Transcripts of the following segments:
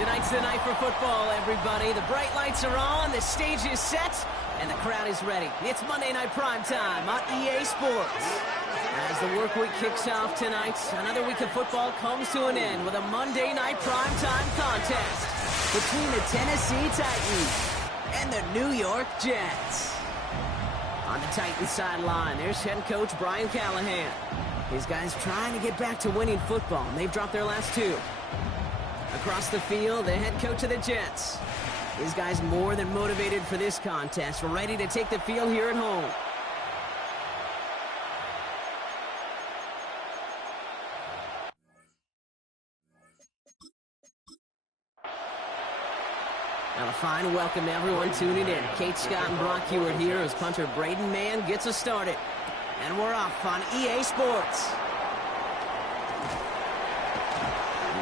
Tonight's the night for football, everybody. The bright lights are on, the stage is set, and the crowd is ready. It's Monday Night Primetime on EA Sports. As the work week kicks off tonight, another week of football comes to an end with a Monday Night Primetime contest between the Tennessee Titans and the New York Jets. On the Titans sideline, there's head coach Brian Callahan. His guys trying to get back to winning football, and they've dropped their last two. Across the field, the head coach of the Jets. His guys more than motivated for this contest, ready to take the field here at home. Now a fine welcome to everyone tuning in. Kate Scott and Brock Hewitt here as punter Braden Mann gets us started. And we're off on EA Sports.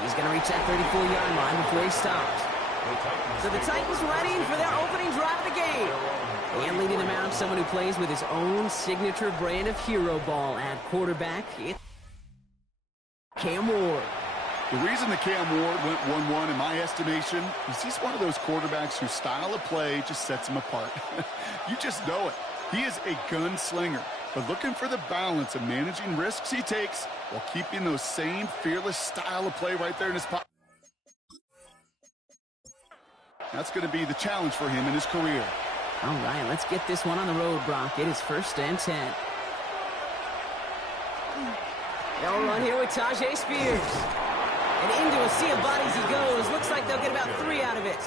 He's going to reach that 34-yard line before he stops. So the Titans ready for their opening drive of the game. And leading them out, someone who plays with his own signature brand of hero ball at quarterback, it's Cam Ward. The reason that Cam Ward went 1-1 in my estimation is he's one of those quarterbacks whose style of play just sets him apart. You just know it. He is a gunslinger, but looking for the balance of managing risks he takes while keeping those same fearless style of play right there in his pocket. That's going to be the challenge for him in his career. All right, let's get this one on the road, Brock. It is 1st and 10. They'll run here with Tajay Spears. And into a sea of bodies he goes. Looks like they'll get about 3 out of it.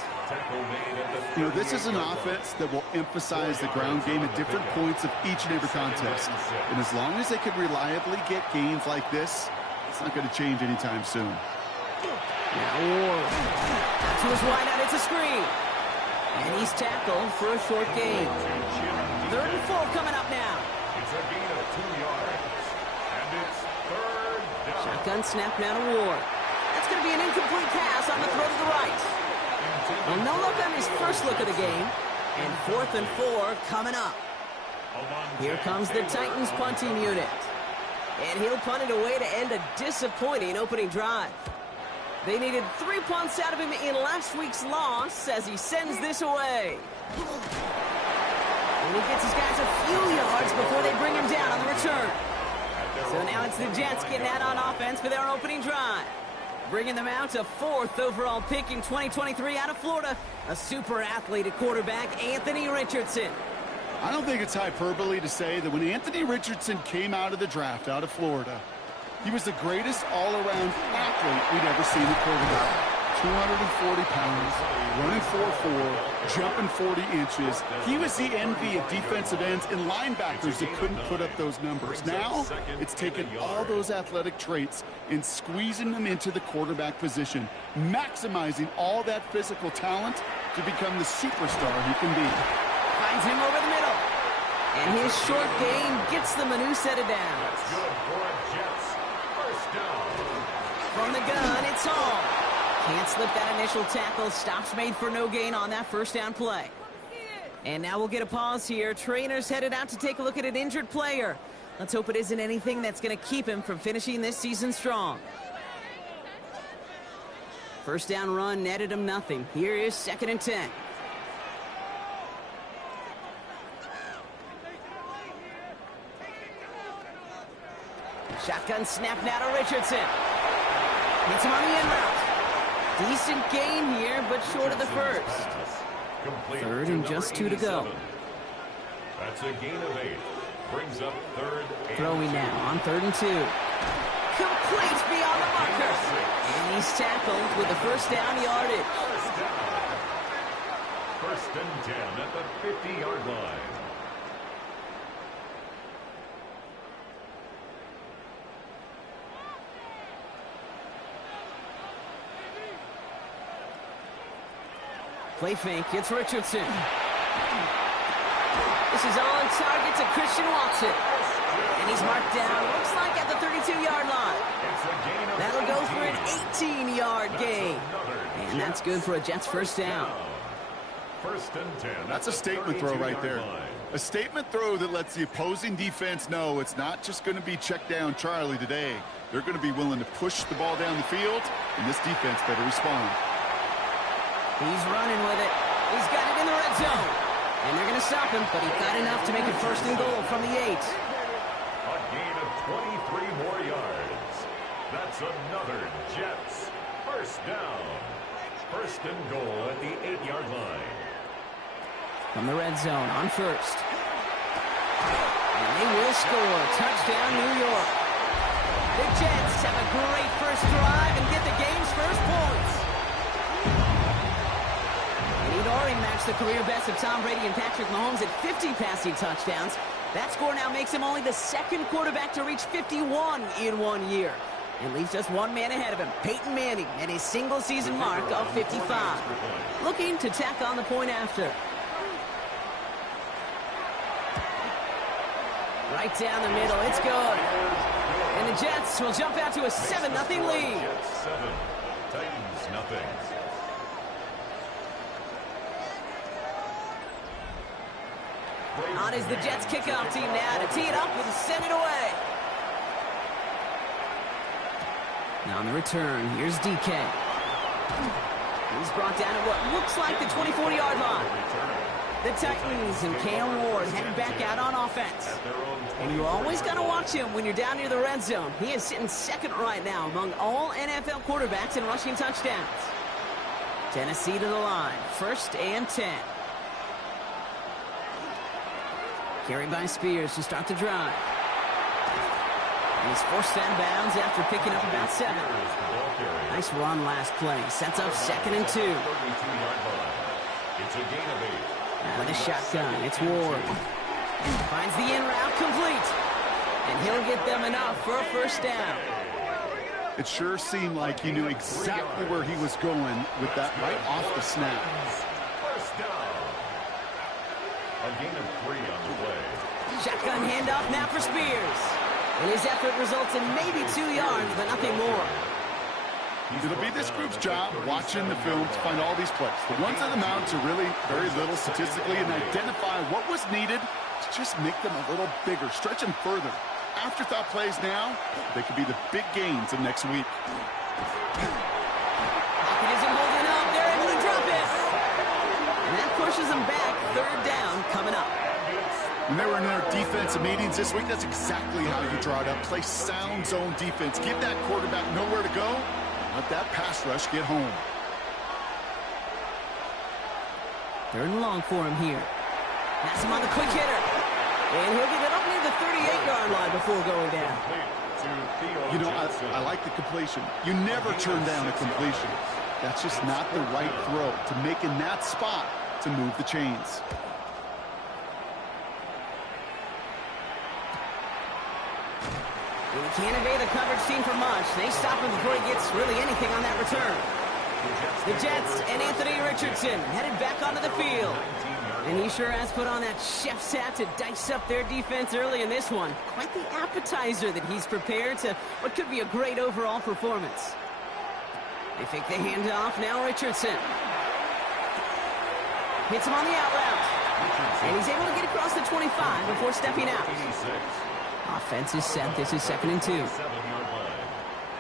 You know, this is an offense that will emphasize the ground game at different points of each and every contest. And as long as they can reliably get gains like this, it's not going to change anytime soon. Now Ward. To his wide out, it's a screen. And he's tackled for a short gain. 3rd and 4 coming up now. It's a gain of 2 yards. And it's 3rd down. Shotgun snap now to Ward. That's going to be an incomplete pass on the throw to the right. Well, no look on his first look of the game. And 4th and 4 coming up. Here comes the Titans punting unit. And he'll punt it away to end a disappointing opening drive. They needed 3 punts out of him in last week's loss as he sends this away. And he gets his guys a few yards before they bring him down on the return. So now it's the Jets getting out on offense for their opening drive. Bringing them out to 4th overall pick in 2023 out of Florida. A super athlete at quarterback, Anthony Richardson. I don't think it's hyperbole to say that when Anthony Richardson came out of the draft out of Florida, he was the greatest all-around athlete we'd ever seen at quarterback. 240 pounds, running 4.4, jumping 40 inches. He was the envy of defensive ends and linebackers that couldn't put up those numbers. Now, it's taken all those athletic traits and squeezing them into the quarterback position, maximizing all that physical talent to become the superstar he can be. Finds him over the middle. And his short gain gets them a new set of downs. Good for a Jets. 1st down. From the gun, it's Hall. Can't slip that initial tackle. Stops made for no gain on that 1st down play. And now we'll get a pause here. Trainers headed out to take a look at an injured player. Let's hope it isn't anything that's going to keep him from finishing this season strong. 1st down run netted him nothing. Here is 2nd and 10. Shotgun snap now to Richardson. Hits him on the end route. Decent gain here, but short of the 1st. 3rd and just 2 to go. That's a gain of 8. Brings up 3rd. Throwing now on 3rd and 2. Complete beyond the marker. And he's tackled with the 1st down yardage. 1st and 10 at the 50-yard line. Play fake, it's Richardson. This is on target to Christian Watson. And he's marked down, looks like at the 32-yard line. That'll go for an 18-yard gain. And that's good for a Jets 1st down. 1st and 10. That's a statement throw right there. A statement throw that lets the opposing defense know it's not just going to be check down Charlie today. They're going to be willing to push the ball down the field, and this defense better respond. He's running with it. He's got it in the red zone. And they're going to stop him, but he got enough to make it 1st and goal from the 8. A gain of 23 more yards. That's another Jets 1st down. 1st and goal at the 8-yard line. From the red zone on 1st. And they will score. Touchdown, New York. The Jets have a great first drive and get the game's first points. And he'd already matched the career best of Tom Brady and Patrick Mahomes at 50 passing touchdowns. That score now makes him only the 2nd quarterback to reach 51 in 1 year. And leaves just one man ahead of him, Peyton Manning, at his single-season mark of 55. Looking to tack on the point after. Right down the middle, it's good. And the Jets will jump out to a 7-0 lead. Jets 7, Titans nothing. On is the Jets kickoff team now to tee it up and send it away. Now on the return, here's DK. He's brought down at what looks like the 24-yard line. The Titans and Cam Ward headed back out on offense. And you always got to watch him when you're down near the red zone. He is sitting 2nd right now among all NFL quarterbacks in rushing touchdowns. Tennessee to the line, 1st and 10. Carried by Spears to start the drive. He's forced out of bounds after picking up about 7. Nice run last play. Sets up 2nd and 2. It's a gain of 8. Out of the shotgun, it's Ward. Finds the in route complete. And he'll get them enough for a 1st down. It sure seemed like he knew exactly where he was going with that right off the snap. 1st down. A gain of 3 on the play. Shotgun handoff now for Spears. And his effort results in maybe 2 yards, but nothing more. It'll be this group's job watching the film to find all these plays. The ones that amount to really very little statistically and identify what was needed to just make them a little bigger, stretch them further. Afterthought plays now, they could be the big gains of next week. Pocket isn't holding up. They're able to drop it. And that pushes them back. 3rd down coming up. When they were in their defensive meetings this week, that's exactly how you draw it up. Play sound zone defense. Give that quarterback nowhere to go. Let that pass rush get home. 3rd and long for him here. That's him on the quick hitter. And he'll get it up near the 38-yard line before going down. You know, I like the completion. You never turn down a completion. That's just not the right throw to make in that spot to move the chains. And he can't evade the coverage team for much. They stop him before he gets really anything on that return. The Jets and Anthony Richardson headed back onto the field. And he sure has put on that chef's hat to dice up their defense early in this one. Quite the appetizer that he's prepared to what could be a great overall performance. They fake the handoff. Now Richardson hits him on the out route. And he's able to get across the 25 before stepping out. Offense is set. This is 2nd and 2. 7-yard line.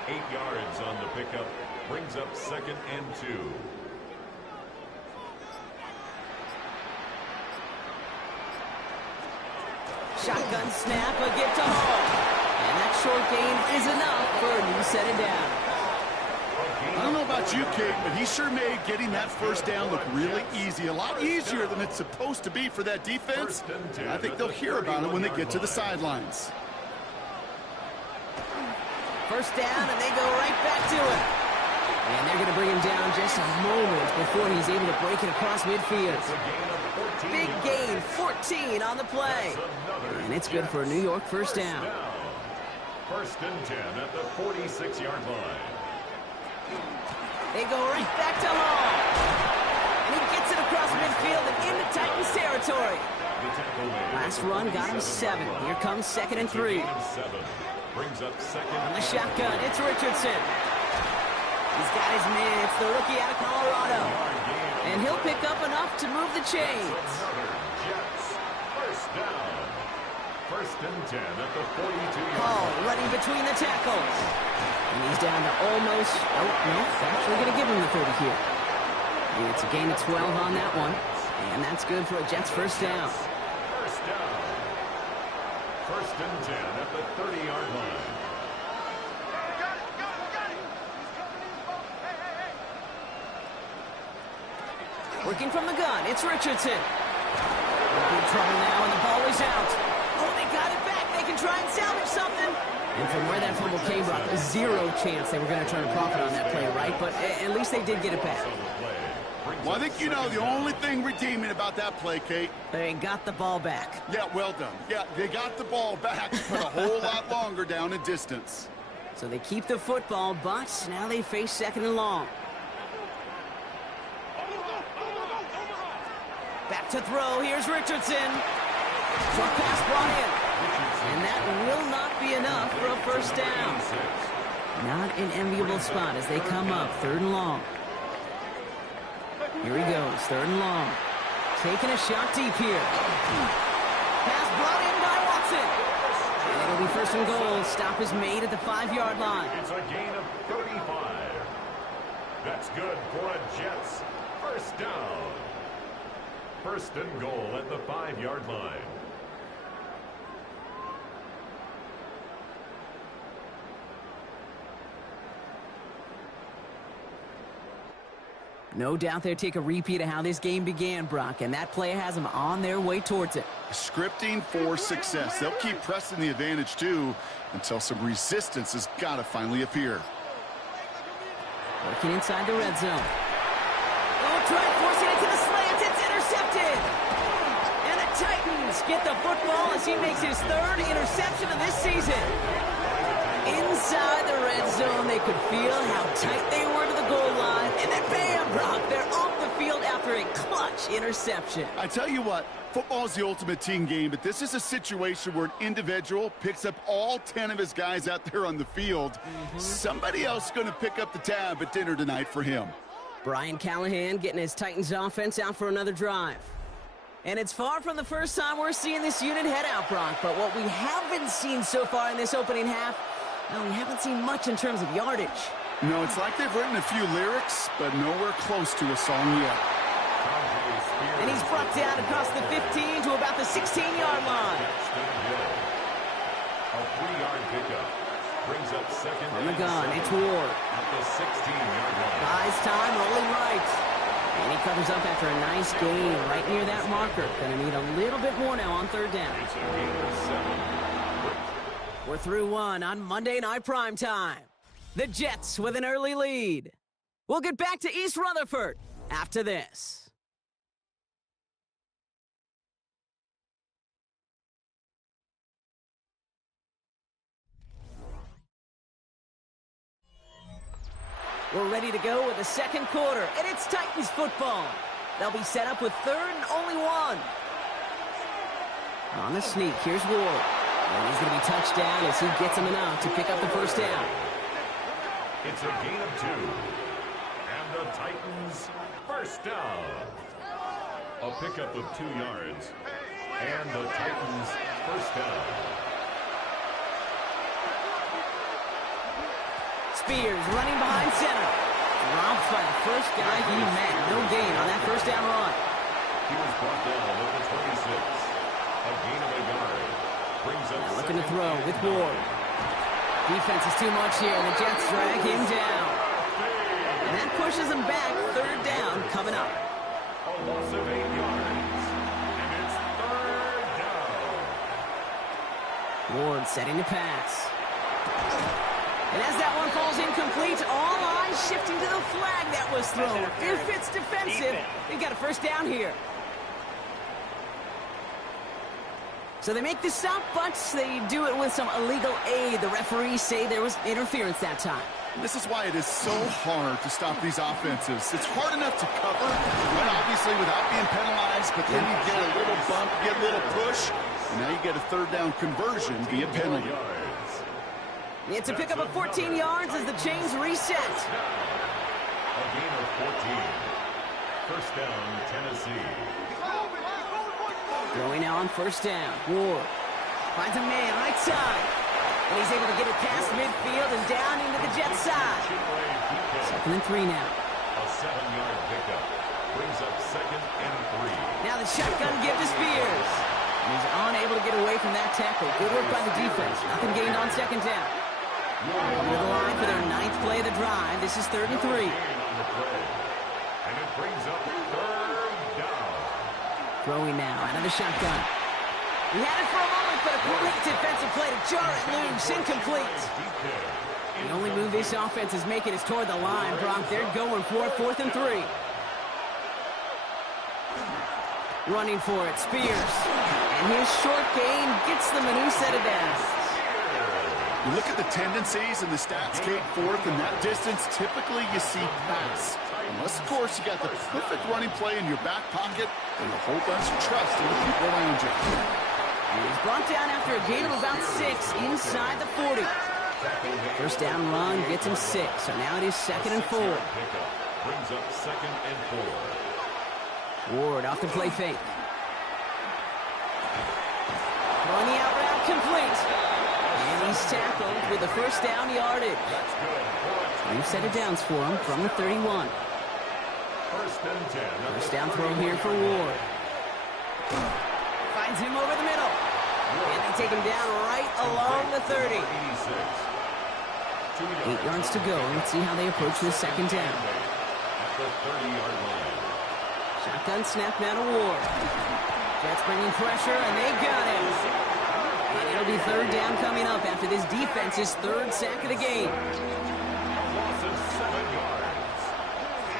8 yards on the pickup. Brings up 2nd and 2. Shotgun snap, a gift to Hall. And that short gain is enough for a new set of down. I don't know about you, Kate, but he sure made getting that 1st down look really easy. A lot easier than it's supposed to be for that defense. And I think they'll hear about it when they get to the sidelines. 1st down, and they go right back to it. And they're going to bring him down just a moment before he's able to break it across midfield. Big gain, 14 on the play. And it's good for a New York 1st down. 1st and 10 at the 46-yard line. They go right back to Hall. And he gets it across midfield and into Titans territory. Last run got him 7. Here comes 2nd and 3. Brings up 2nd. On the shotgun, it's Richardson. He's got his man. It's the rookie out of Colorado. And he'll pick up enough to move the chains. Jets. 1st down. 1st and 10 at the 42-yard Hall line. running between the tackles. And he's down to almost, oh, no, actually going to give him the 30 here. It's a gain of 12 on that one. And that's good for a Jets first down. First down. First and 10 at the 30-yard line. Working from the gun, it's Richardson. In trouble now, and the ball is out. Oh, they got it back. They can try and salvage something. And from where that fumble came, Brock, a zero chance they were going to turn a profit on that play, right? But at least they did get it back. Well, I think you know the only thing redeeming about that play, Kate. They got the ball back. Yeah, well done. Yeah, they got the ball back, but a whole lot longer down in distance. So they keep the football, but now they face second and long. Back to throw. Here's Richardson. Short pass brought in. And that will not be enough for a first down. Not an enviable spot as they come up. Third and long. Here he goes. Third and long. Taking a shot deep here. Pass brought in by Watson. And it'll be first and goal. Stop is made at the 5-yard line. It's a gain of 35. That's good for a Jets first down. First and goal at the 5-yard line. No doubt they'll take a repeat of how this game began, Brock, and that play has them on their way towards it. Scripting for success. They'll keep pressing the advantage, too, until some resistance has got to finally appear. Working inside the red zone. Oh, try forcing it to the slants. It's intercepted. And the Titans get the football as he makes his third interception of this season. Inside the red zone, they could feel how tight they were to the goal line. And then bam, Brock, they're off the field after a clutch interception. I tell you what, football is the ultimate team game, but this is a situation where an individual picks up all 10 of his guys out there on the field. Somebody else is going to pick up the tab at dinner tonight for him. Brian Callahan getting his Titans offense out for another drive. And it's far from the first time we're seeing this unit head out, Brock, but what we haven't seen so far in this opening half, well, we haven't seen much in terms of yardage. No, it's like they've written a few lyrics, but nowhere close to a song yet. And he's brought down across the 15 to about the 16-yard line. A 3-yard pickup brings up second. On the gun, it's Ward. At the 16-yard line. Buys time, rolling right. And he covers up after a nice gain right near that marker. Going to need a little bit more now on third down. It's a gain of 7. We're through one on Monday Night Primetime. The Jets with an early lead. We'll get back to East Rutherford after this. We're ready to go with the second quarter, and it's Titans football. They'll be set up with third and only one. On the sneak, here's Ward. And he's going to be touched down as he gets him enough to pick up the first down. It's a gain of 2. And the Titans first down. A pickup of 2 yards. And the Titans first down. Spears running behind center. Dropped by the first guy he met. No gain on that first down run. He was brought down at the 26. A gain of a yard. Brings up now looking to throw with Ward. Defense is too much here. The Jets drag him down. And that pushes him back. Third down coming up. A loss of 8 yards. And it's third down. Ward setting to pass. And as that one falls incomplete, all eyes shifting to the flag that was thrown. If it's defensive, they've got a first down here. So they make the stop, but they do it with some illegal aid. The referees say there was interference that time. This is why it is so hard to stop these offenses. It's hard enough to cover, right, obviously, without being penalized, but then you get a little bump, get a little push, and now you get a third down conversion via penalty. It's a pickup of 14 yards as the chains reset. A gain of 14. First down, Tennessee. Throwing now on first down. Ward finds a man right side. And he's able to get it past midfield and down into the Jets side. Second and 3 now. A 7-yard pickup. brings up 2nd and 3. Now the shotgun give to Spears. He's unable to get away from that tackle. Good work by the defense. Nothing gained on 2nd down. Coming to the line for their 9th play of the drive. This is 3rd and 3. And it brings up 3rd down. Throwing now out of the shotgun. He had it for a moment, but a great defensive play to jar it loose. Incomplete. The only move this offense is making is toward the line, Brock. They're going for it, 4th and 3. Running for it, Spears. And his short gain gets them a new set of downs. You look at the tendencies and the stats, Kate, 4th, and that distance, typically you see pass. Unless, of course, you got the perfect running play in your back pocket and a whole bunch of trust in the people around you. He's brought down after a gain of about 6 inside the 40. First down run gets him 6, so now it is 2nd and 4. Brings up 2nd and 4. Ward off the play fake. Throwing the out route complete. And he's tackled with the first down yardage. New set of downs for him from the 31. 1st and 10. First down throw here for Ward. Finds him over the middle. And they take him down right along the 30. 8 yards to go. Let's see how they approach this 2nd down. At the 30-yard line. Shotgun snap now to Ward. Jets bringing pressure, and they got him. And it'll be 3rd down coming up after this defense's 3rd sack of the game. A loss of 7 yards.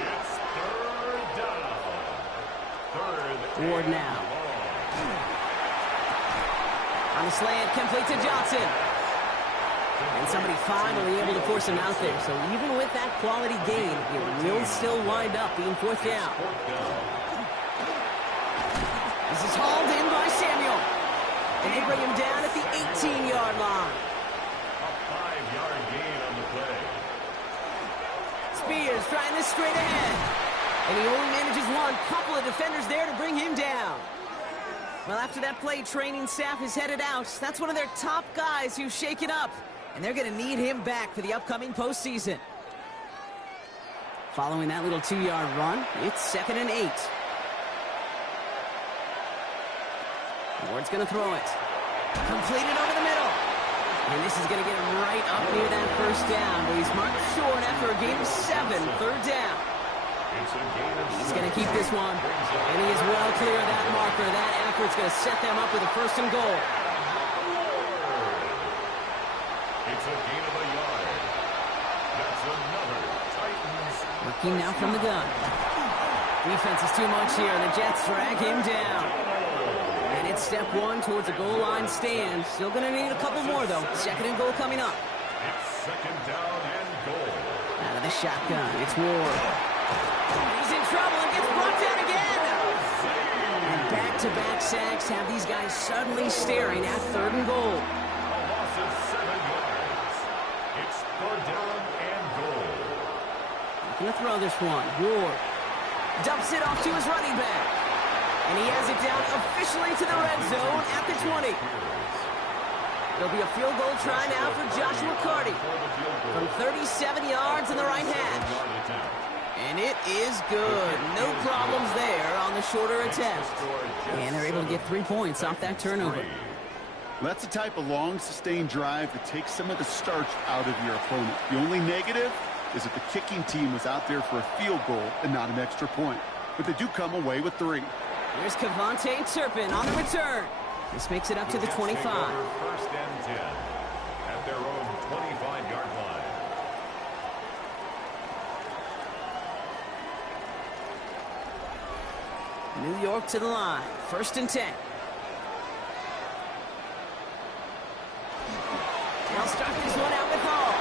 It's 3rd down. 3rd Ward and now. long. On the slant, complete to Johnson. And somebody finally able to force him out there. So even with that quality gain, it will still wind up being 4th down. This is hauled in by Samuel. And they bring him down at the 18-yard line. A 5-yard gain on the play. Spears trying this straight ahead. And he only manages one. Couple of defenders there to bring him down. Well, after that play, training staff is headed out. That's one of their top guys who's shaken up. And they're going to need him back for the upcoming postseason. Following that little 2-yard run, it's 2nd and 8. Ward's going to throw it. Completed over the middle. And this is going to get him right up near that first down. But he's marked short after a gain of 7, 3rd down. He's going to keep this one. And he is well clear of that marker. That effort's going to set them up with a 1st and goal. It's a gain of a yard. That's another Titans. Working now from the gun. Defense is too much here. The Jets drag him down. And it's step 1 towards a goal line stand. Still going to need a couple more, though. 2nd and goal coming up. It's 2nd down and goal. Out of the shotgun, it's Ward. He's in trouble and gets brought down again. And back-to-back sacks have these guys suddenly staring at 3rd and goal. A loss of 7 yards. It's 3rd down and goal. Going to throw this one. Ward dumps it off to his running back. And he has it down officially to the red zone at the 20. There'll be a field goal try now for Joshua Carty from 37 yards in the right hash. And it is good. No problems there on the shorter attempt. And they're able to get 3 points off that turnover. That's the type of long, sustained drive that takes some of the starch out of your opponent. The only negative is that the kicking team was out there for a field goal and not an extra point. But they do come away with 3. Here's Cavante Turpin on the return. This makes it up to the 25. 1st and 10 at their own 25-yard line. New York to the line. 1st and 10. They'll start this one out with Hall.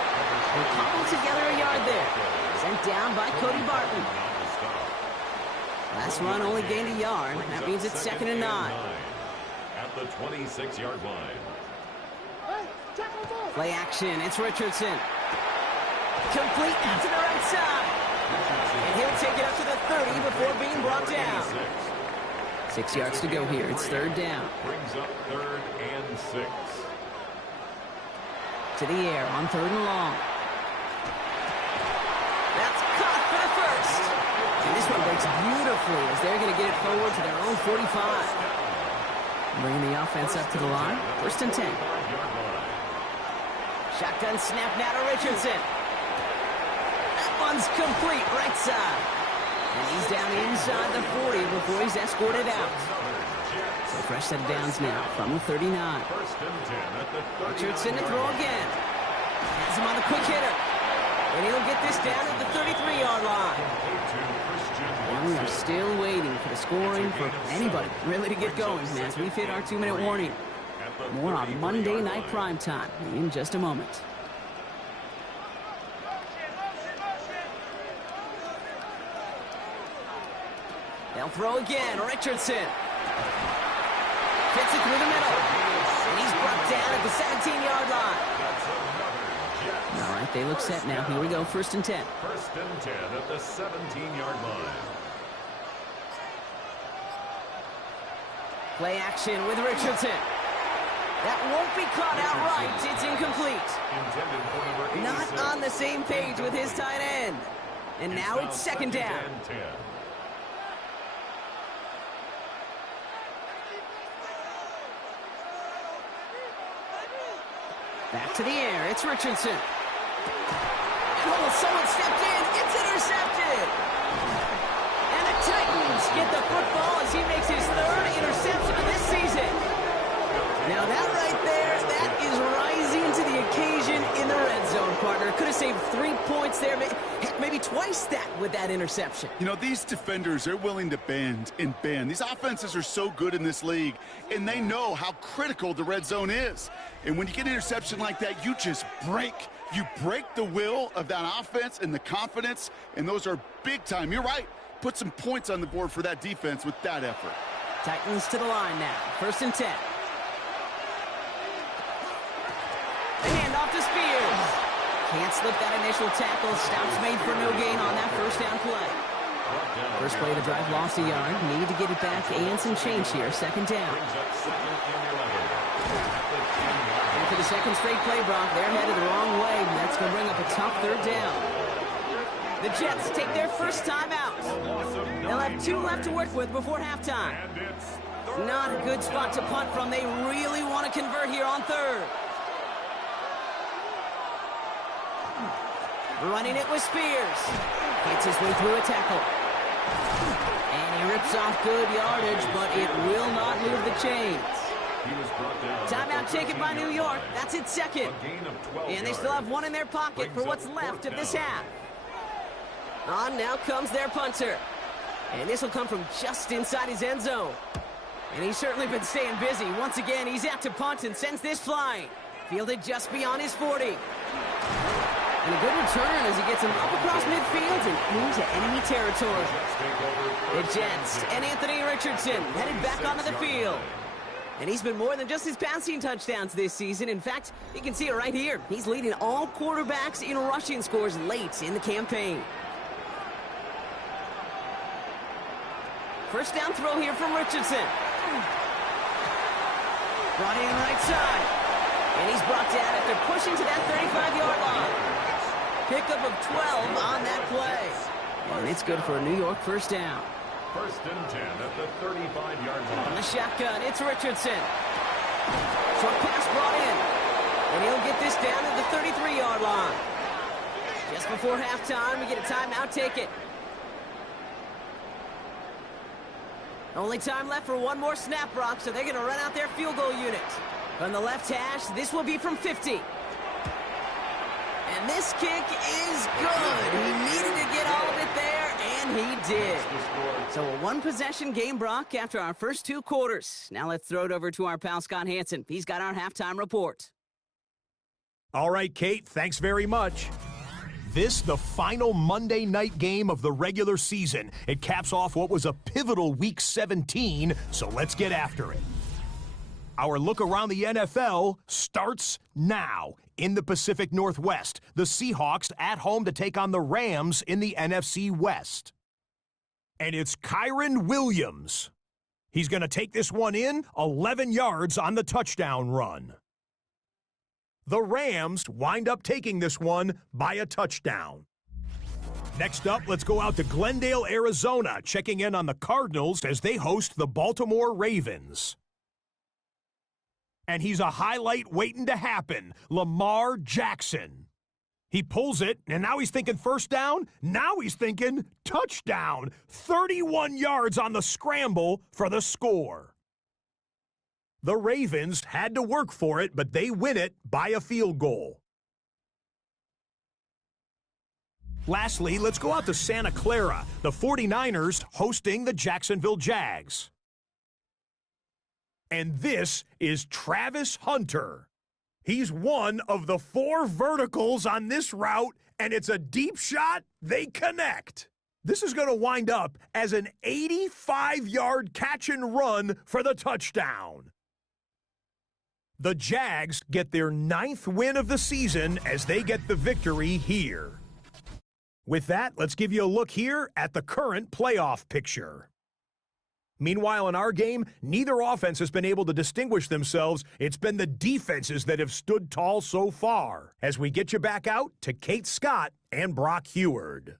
They cobble together a yard there. Sent down by Cody Barton. Last run only gained a yard. That means it's 2nd and 9. At the 26-yard line. Play action. It's Richardson. Complete out to the right side. And he'll take it up to the 30 before being brought down. 6 yards to go here. It's 3rd down. Brings up 3rd and 6. To the air on 3rd and long. That's caught for the first. And this one breaks beautifully beautifully as they're going to get it forward to their own 45. Bringing the offense up to the line. 1st and 10. Shotgun snap now to Richardson. That one's complete right side. And he's down inside the 40 before he's escorted out. So fresh set of downs now from the 39. Richardson to throw again. Has him on the quick hitter. And he'll get this down at the 33-yard line. And we are still waiting for the scoring for anybody really to get going as we've hit our 2-minute warning. More on Monday Night Primetime in just a moment. They'll throw again. Richardson. Gets it through the middle. And he's brought down at the 17-yard line. All right, they look set now. Here we go, 1st and 10. 1st and 10 at the 17-yard line. Play action with Richardson. That won't be caught outright. It's incomplete. Not on the same page with his tight end. And now it's 2nd down. Back to the air. It's Richardson. Oh, someone stepped in. It's intercepted. And the Titans get the football as he makes his 3rd interception of this season. Now that right there, that is rising to the occasion in the red zone, partner. Could have saved 3 points there, maybe twice that with that interception. You know, these defenders, they're willing to bend and bend. These offenses are so good in this league, and they know how critical the red zone is. And when you get an interception like that, you just break. You break the will of that offense and the confidence, and those are big time. You're right. Put some points on the board for that defense with that effort. Titans to the line now. 1st and 10. The handoff to Spears. Can't slip that initial tackle. Stops made for no gain on that 1st down play. First play of the drive lost a yard. Need to get it back and some change here. 2nd down. And for the 2nd straight play, Brock, they're headed the wrong way. And that's going to bring up a tough 3rd down. The Jets take their first time out. They'll have 2 left to work with before halftime. Not a good spot to punt from. They really want to convert here on 3rd. Running it with Spears. Gets his way through a tackle. And he rips off good yardage, but it will not move the chains. Timeout taken by New York. That's its 2nd. And they still have 1 in their pocket for what's left of this half. On now comes their punter. And this will come from just inside his end zone. And he's certainly been staying busy. Once again, he's out to punt and sends this flying. Fielded just beyond his 40. And a good return as he gets him up across midfield and into enemy territory. The Jets and Anthony Richardson headed back onto the field. And he's been more than just his passing touchdowns this season. In fact, you can see it right here. He's leading all quarterbacks in rushing scores late in the campaign. First down throw here from Richardson. Brought in right side. And he's brought down after pushing to that 35-yard line. Pickup of 12 on that play. And it's good for a New York first down. 1st and 10 at the 35-yard line. On the shotgun, it's Richardson. Short pass brought in. And he'll get this down at the 33-yard line. Just before halftime, we get a timeout, take it. Only time left for 1 more snap, Brock, so they're going to run out their field goal unit. From the left hash, this will be from 50. And this kick is good. He needed to get all of it there, and he did. So a 1-possession game, Brock, after our first 2 quarters. Now let's throw it over to our pal Scott Hansen. He's got our halftime report. All right, Kate, thanks very much. This, the final Monday night game of the regular season. It caps off what was a pivotal Week 17, so let's get after it. Our look around the NFL starts now. In the Pacific Northwest, the Seahawks at home to take on the Rams in the NFC West. And it's Kyren Williams. He's going to take this one in 11 yards on the touchdown run. The Rams wind up taking this one by a touchdown. Next up, let's go out to Glendale, Arizona, checking in on the Cardinals as they host the Baltimore Ravens. And he's a highlight waiting to happen, Lamar Jackson. He pulls it, and now he's thinking first down. Now he's thinking touchdown. 31 yards on the scramble for the score. The Ravens had to work for it, but they win it by a field goal. Lastly, let's go out to Santa Clara, the 49ers hosting the Jacksonville Jags. And this is Travis Hunter. He's one of the 4 verticals on this route, and it's a deep shot. They connect. This is going to wind up as an 85-yard catch and run for the touchdown. The Jags get their 9th win of the season as they get the victory here. With that, let's give you a look here at the current playoff picture. Meanwhile, in our game, neither offense has been able to distinguish themselves. It's been the defenses that have stood tall so far. As we get you back out to Kate Scott and Brock Heward.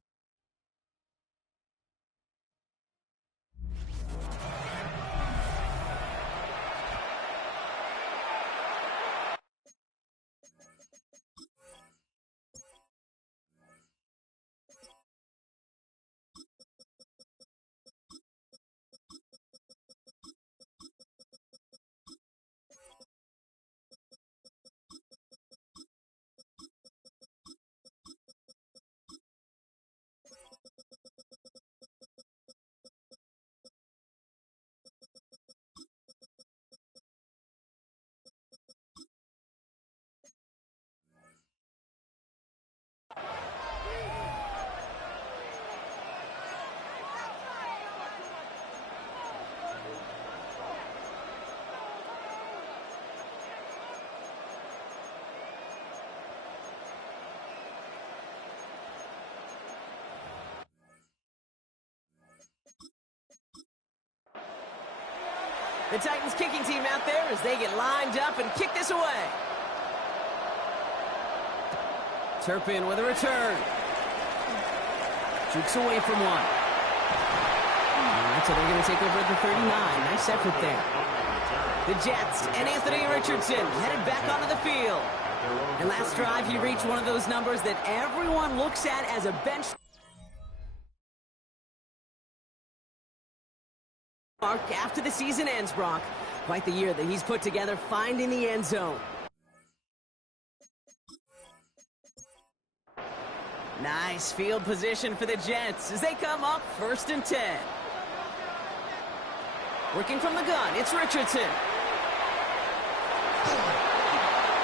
The Titans kicking team out there as they get lined up and kick this away. Turpin with a return. Jukes away from one. All right, so they're going to take over at the 39. Nice effort there. The Jets and Anthony Richardson headed back onto the field. And last drive, he reached one of those numbers that everyone looks at as a bench mark after the season ends, Brock. Quite the year that he's put together finding the end zone. Nice field position for the Jets as they come up 1st and 10. Working from the gun, it's Richardson.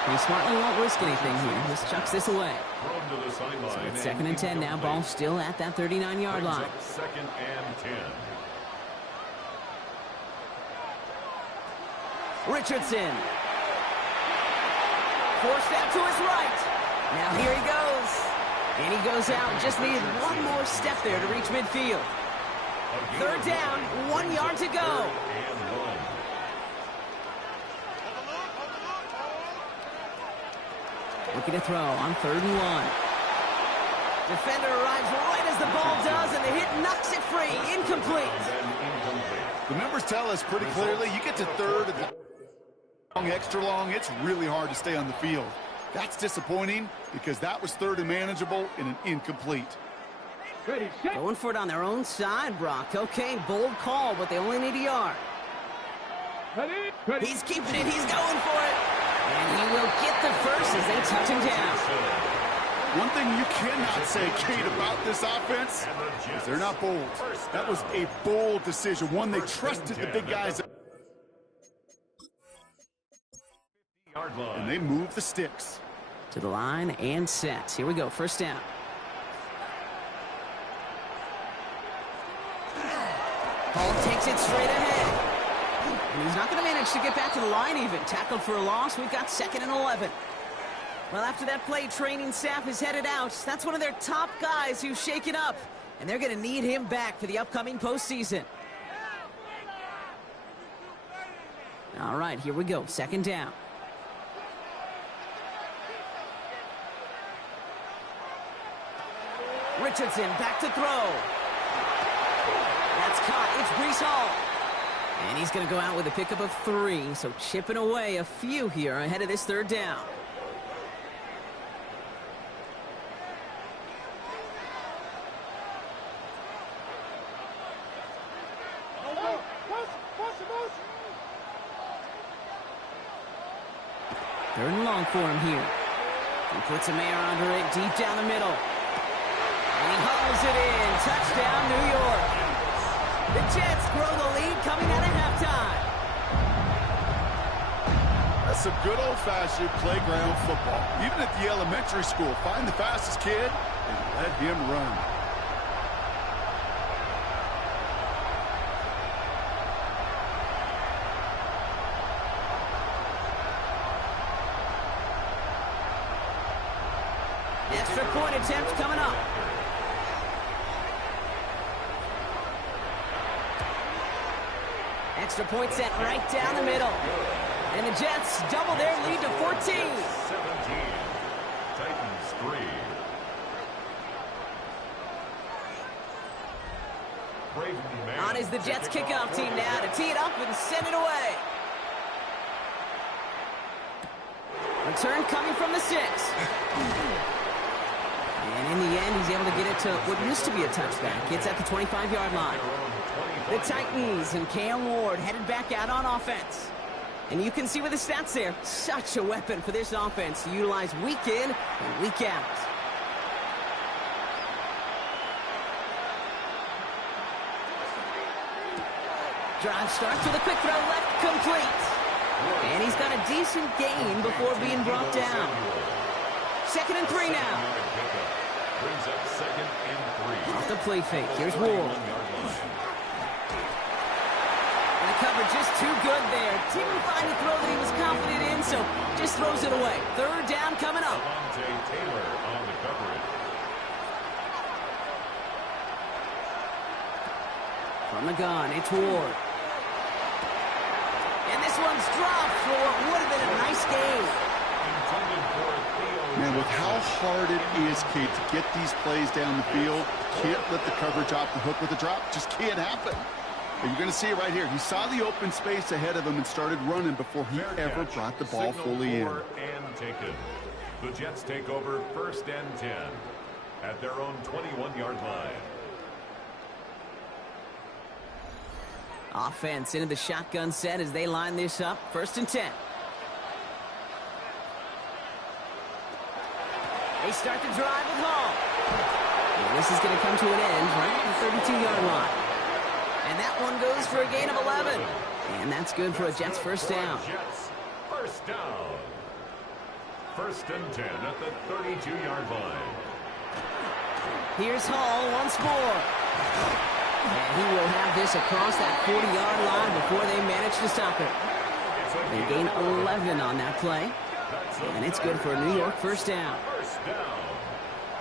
He smartly won't risk anything here. Just chucks this away. So it's 2nd and 10 now. Ball still at that 39-yard line. 2nd and 10. Richardson. Forced out to his right. Now here he goes. And he goes out. Just needed one more step there to reach midfield. 3rd down, 1 yard to go. Looking to throw on 3rd and 1. Defender arrives right as the ball does, and the hit knocks it free. Incomplete. The numbers tell us pretty clearly, you get to 3rd and long, extra long, it's really hard to stay on the field. That's disappointing because that was 3rd and manageable and an incomplete. Going for it on their own side, Brock. Okay, bold call, but they only need a yard. He's keeping it. He's going for it. And he will get the first as they touch him down. One thing you cannot say, Kate, about this offense is they're not bold. That was a bold decision, one they trusted the big guys. And they move the sticks. To the line and set. Here we go, 1st down. Paul takes it straight ahead. And he's not going to manage to get back to the line even. Tackled for a loss. We've got 2nd and 11. Well, after that play, training staff is headed out. That's one of their top guys who's shaken up. And they're going to need him back for the upcoming postseason. All right, here we go. 2nd down. Richardson back to throw. That's caught. It's Breece Hall. And he's going to go out with a pickup of 3, so chipping away a few here ahead of this third down. Third and long for him here. He puts a man under it deep down the middle. And he hauls it in. Touchdown, New York. The Jets grow the lead coming out of halftime. That's some good old-fashioned playground football. Even at the elementary school, find the fastest kid and let him run. Extra point attempt coming up. Extra point set right down the middle. And the Jets double their lead to 14. 17. Titans 3. On is the Jets kickoff team now to tee it up and send it away. Return coming from the 6. And in the end, he's able to get it to what used to be a touchback. It's at the 25-yard line. The Titans and Cam Ward headed back out on offense. And you can see with the stats there, such a weapon for this offense to utilize week in and week out. Drive starts with a quick throw left, complete. And he's got a decent gain before being brought down. 2nd and 3 now. Brings up 2nd and 3. Off the play fake, here's Ward. And the coverage just too good there. Didn't find a throw that he was confident in, so just throws it away. 3rd down coming up. Taylor on the coverage. From the gun, it's Ward. And this one's dropped for what would have been a nice game. Man, with how hard it is, Kate, to get these plays down the field, can't let the coverage off the hook with a drop. Just can't happen. And you're going to see it right here. He saw the open space ahead of him and started running before he ever brought the ball fully in. And taken. The Jets take over 1st and 10 at their own 21-yard line. Offense into the shotgun set as they line this up. 1st and 10. They start the drive with Hall. And this is going to come to an end right at the 32-yard line. And that one goes for a gain of 11. And that's good for a Jets 1st down. Jets 1st down. 1st and 10 at the 32-yard line. Here's Hall once more. And he will have this across that 40-yard line before they manage to stop it. They gain 11 on that play. And it's good for a New York 1st down. 1st down.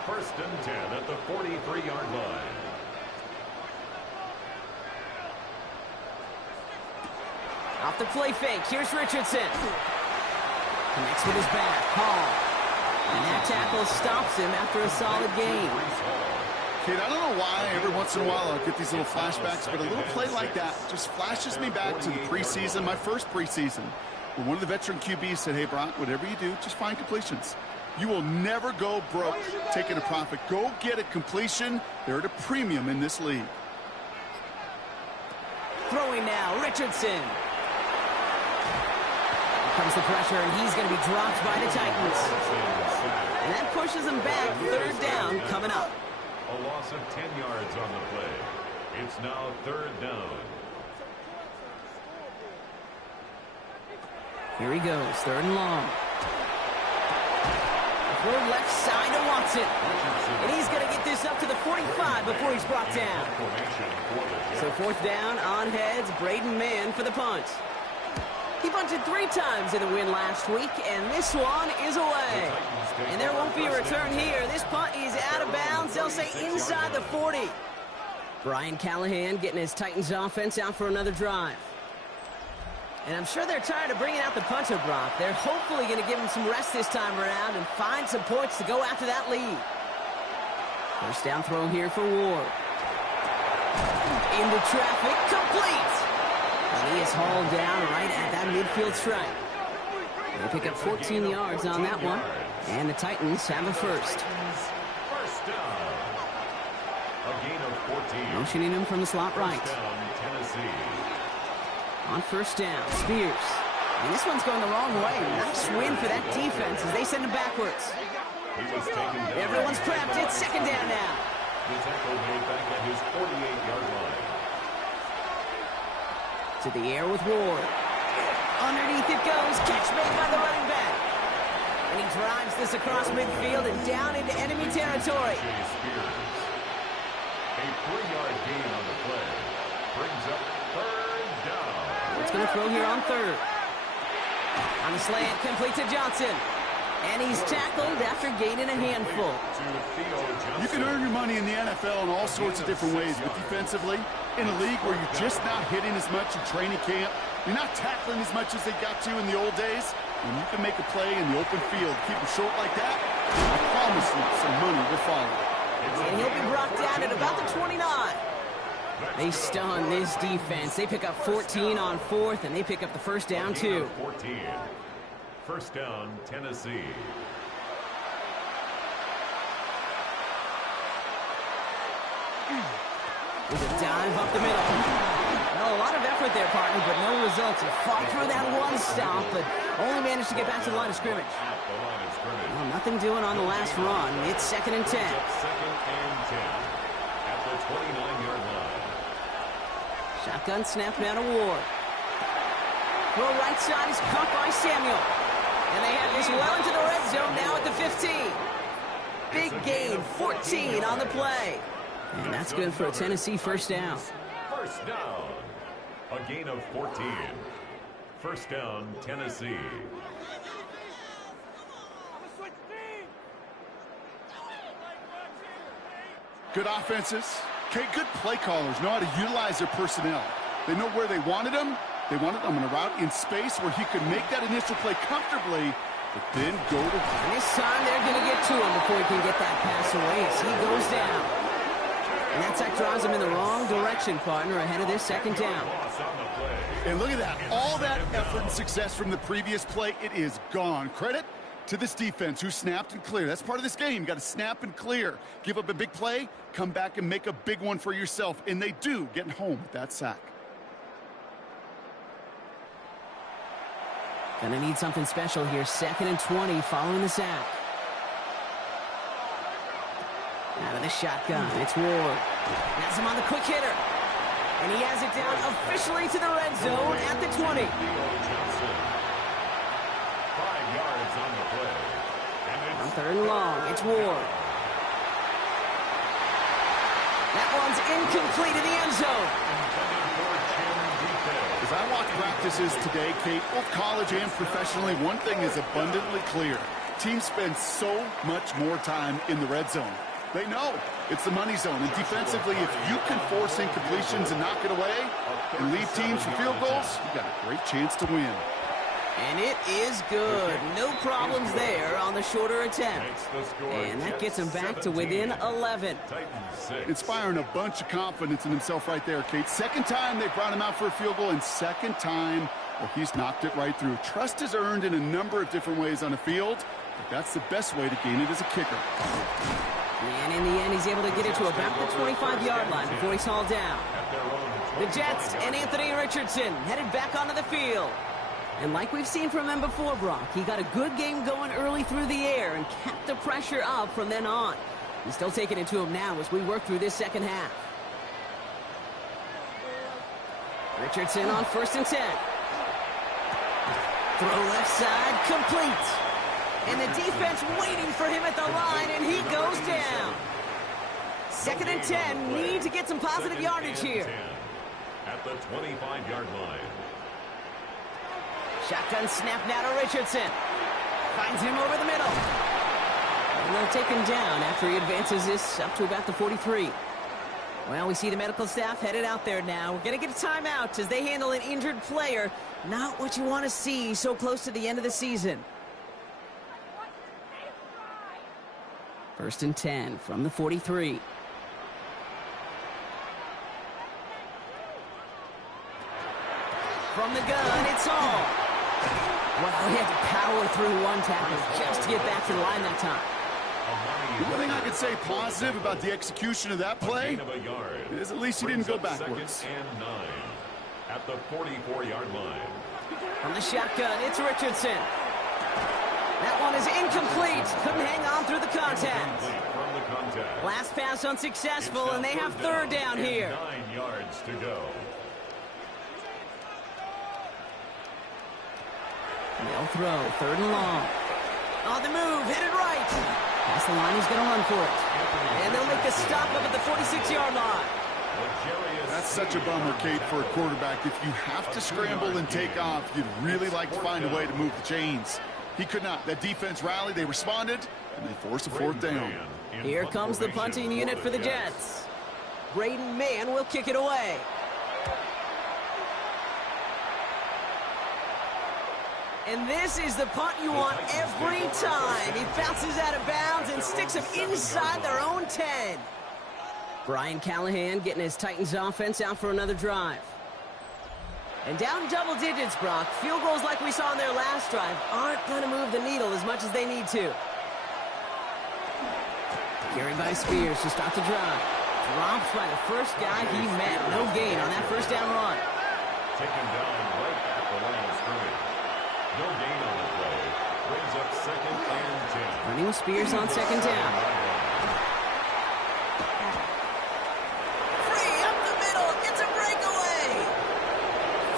1st and 10 at the 43-yard line. Off the play fake. Here's Richardson. Connects with his back. Hall. And that tackle stops him after a solid gain. Kid, I don't know why every once in a while I'll get these little flashbacks, but a little play like that just flashes me back to the preseason, my first preseason, where one of the veteran QBs said, hey, Brock, whatever you do, just find completions. You will never go broke taking a profit. Go get a completion. They're at a premium in this league. Throwing now, Richardson. Here comes the pressure, and he's going to be dropped by the Titans. And that pushes him back. 3rd down coming up. A loss of 10 yards on the play. It's now 3rd down. Here he goes, 3rd and long. Throw left side to Watson. And he's going to get this up to the 45 before he's brought down. So 4th down, on heads, Braden Mann for the punt. He punted 3 times in the win last week, and this one is away. And there won't be a return here. This punt is out of bounds. They'll say inside the 40. Brian Callahan getting his Titans offense out for another drive. And I'm sure they're tired of bringing out the punter, Brock. They're hopefully going to give him some rest this time around and find some points to go after that lead. First down throw here for Ward. Into traffic, complete. And he is hauled down right at that midfield stripe. They pick up 14 yards on that one. And the Titans have a first. First down. A gain of 14. Motioning him from the slot right. First down, Tennessee. On first down, Spears. And this one's going the wrong way. Nice win for that defense as they send him backwards. He was taken down. Everyone's prepped. It's second down now. The tackle made back at his 48-yard line. To the air with Ward. Underneath it goes. Catch made by the running back. And he drives this across midfield and down into enemy territory. Jay Spears. A 3-yard gain on the play. Brings up third down. It's going to throw here on third. On the slant, complete to Johnson. And he's tackled after gaining a handful. You can earn your money in the NFL in all sorts of different ways, but defensively, in a league where you're just not hitting as much in training camp, you're not tackling as much as they got to in the old days, when you can make a play in the open field, keep it short like that, I promise you some money will follow. And he'll be brought down at about the 29. They stun this defense. They pick up 14 on fourth, and they pick up the first down, too. 14. First down, Tennessee. With a dive up the middle. Well, a lot of effort there, partner, but no results. He fought through that one stop, but only managed to get back to the line of scrimmage. Well, nothing doing on the last run. It's second and 10. Second and 10 at the 29-yard line. Shotgun snap down to Ward. Throw right side is caught by Samuel. And they have this well into the red zone now at the 15. Big gain, 14 on the play. And that's good for a Tennessee first down. First down. A gain of 14. First down, Tennessee. Good offenses. Okay, good play callers know how to utilize their personnel. They know where they wanted them. They wanted them on a route in space where he could make that initial play comfortably, but then go to... And this time they're going to get to him before he can get that pass away as he goes down. And that sack drives him in the wrong direction, partner, ahead of this second down. And look at that. All that effort and success from the previous play, it is gone. Credit to this defense who snapped and cleared. That's part of this game. You got to snap and clear. Give up a big play, come back and make a big one for yourself. And they do, getting home with that sack. Gonna need something special here. Second and 20 following the sack. Out of the shotgun, it's Ward. Has him on the quick hitter. And he has it down officially to the red zone at the 20. 5 yards on the play. And On third and long, it's Ward. That one's incomplete in the end zone. As I watch practices today, Kate, both college and professionally, one thing is abundantly clear. Teams spend so much more time in the red zone. They know it's the money zone. And defensively, if you can force incompletions and knock it away and leave teams for field goals, you got a great chance to win. And it is good. No problems there on the shorter attempt. And that gets him back to within 11. Inspiring a bunch of confidence in himself right there, Kate. Second time they brought him out for a field goal, and second time, well, he's knocked it right through. Trust is earned in a number of different ways on the field, but that's the best way to gain it as a kicker. And in the end, he's able to get it to about the 25-yard line before he's hauled down. The Jets and Anthony Richardson headed back onto the field. And like we've seen from him before, Brock, he got a good game going early through the air and kept the pressure up from then on. He's still taking it to him now as we work through this second half. Richardson on first and 10. Throw left side, complete. And the defense waiting for him at the line, and he goes down. Second and 10, need to get some positive yardage here. At the 25-yard line. Shotgun snap now to Richardson. Finds him over the middle. And they'll take him down after he advances this up to about the 43. Well, we see the medical staff headed out there now. We're going to get a timeout as they handle an injured player. Not what you want to see so close to the end of the season. First and 10 from the 43. From the gun, it's all. Wow, he had to power through one tackle just to get back to the line that time. The one thing I could say positive about the execution of that play is at least he didn't go backwards. Second and 9 at the 44-yard line. From the shotgun, it's Richardson. That one is incomplete. Couldn't hang on through the contact. From the contact. Last pass unsuccessful, and they have third down here. 9 yards to go. They'll throw, third and long. On the move, headed right. Past the line, he's going to run for it. And they'll make a stop up at the 46-yard line. That's such a bummer, Kate, for a quarterback. If you have to scramble and take off, you'd really like to find a way to move the chains. He could not. That defense rallied, they responded, and they forced a fourth down. Here comes the punting unit for the Jets. Braden Mann will kick it away. And this is the punt you want every time. He bounces out of bounds and sticks them inside their own 10. Brian Callahan getting his Titans offense out for another drive. And down double digits, Brock. Field goals like we saw in their last drive aren't going to move the needle as much as they need to. Carried by Spears to start the drive. Dropped by the first guy he met. No gain on that first down run. Taken down right at the line of scrimmage. No gain on the play. Brings up second and 10. Running with Spears on second down. Free up the middle. It's a breakaway.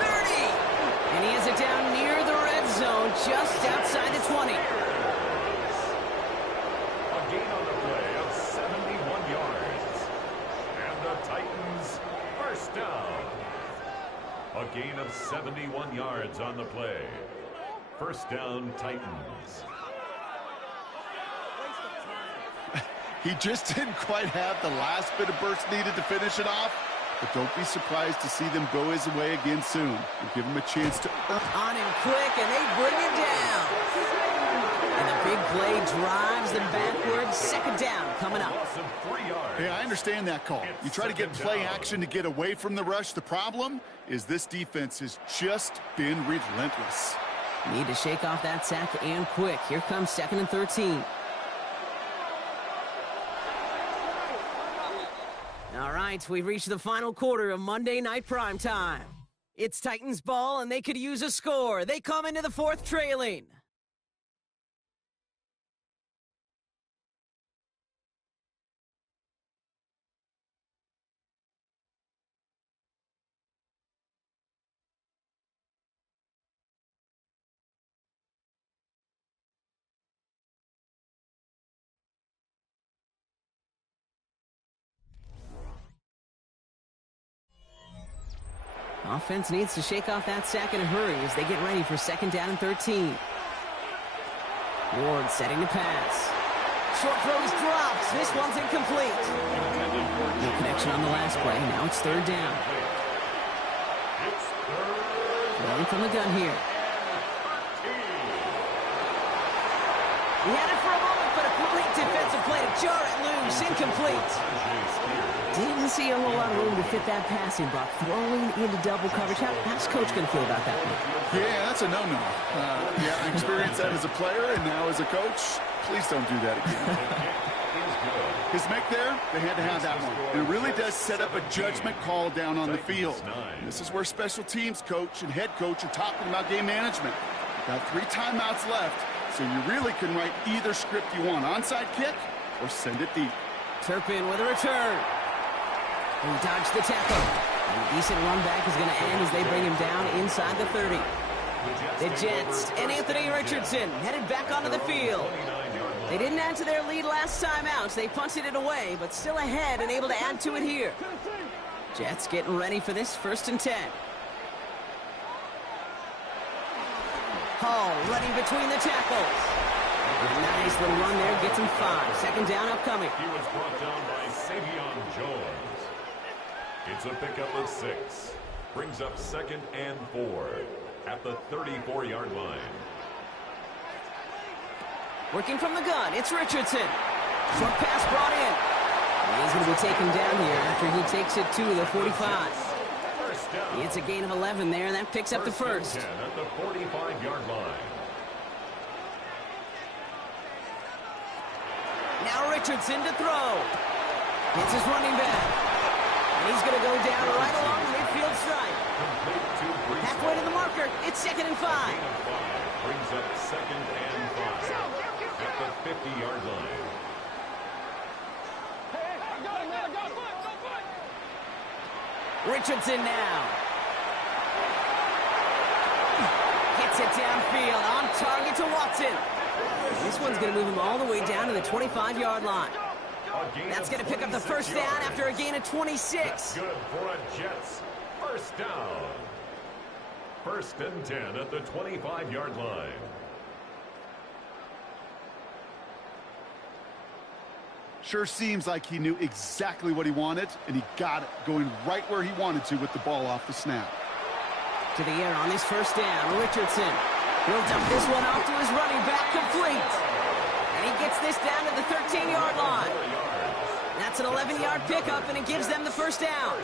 30. And he has it down near the red zone, just outside the 20. A gain on the play of 71 yards. And the Titans first down. A gain of 71 yards on the play. First down, Titans. He just didn't quite have the last bit of burst needed to finish it off, but don't be surprised to see them go his way again soon and give him a chance to earn. On him quick, and they bring him down. And the big play drives them backwards. Second down coming up. Loss of 3 yards. Hey, I understand that call. You try to get play action to get away from the rush. The problem is this defense has just been relentless. Need to shake off that sack and quick. Here comes second and 13. All right, we've reached the final quarter of Monday Night Primetime. It's Titans ball, and they could use a score. They come into the fourth trailing. Offense needs to shake off that sack in a hurry as they get ready for second down and 13. Ward setting the pass. Short throw is dropped. This one's incomplete. No connection on the last play. Now it's third down. Throwing from the gun here. He had it for a moment, but a complete defensive play to jar it loose. Incomplete. Didn't see a whole lot of room to fit that passing block. Throwing into double coverage. How's Coach going to feel about that one? Yeah, that's a no-no. Yeah, I experienced that as a player and now as a coach. Please don't do that again. His make there, they had to have that one. And it really does set up a judgment call down on the field. This is where special teams coach and head coach are talking about game management. You've got 3 timeouts left, so you really can write either script you want. Onside kick or send it deep. Turpin with a return. He dodged the tackle. And a decent run back is going to end as they bring him down inside the 30. The Jets and Anthony Richardson headed back onto the field. They didn't add to their lead last time out. They punted it away, but still ahead and able to add to it here. Jets getting ready for this first and 10. Hall running between the tackles. A nice little run there, gets him 5. Second down upcoming. He was brought down by Savion Jones. It's a pickup of 6. Brings up second and 4 at the 34-yard line. Working from the gun, it's Richardson. Short pass brought in. And he's going to be taken down here after he takes it to the 45. It's a gain of 11 there. That picks up the first. At the 45-yard line. Now Richardson to throw. It's his running back. And he's going to go down right along the midfield stripe. Halfway to the marker. It's 2nd and 5. Brings up 2nd and 5 at the 50-yard line. Richardson now. Gets it downfield. On target to Watson. This one's going to move him all the way down to the 25-yard line. That's going to pick up the first down after a gain of 26. That's good for a Jets first down. 1st and 10 at the 25-yard line. Sure seems like he knew exactly what he wanted, and he got it, going right where he wanted to with the ball off the snap. To the air on this first down, Richardson. He'll dump this one off to his running back, complete. And he gets this down to the 13-yard line. That's an 11-yard pickup, and it gives them the first down.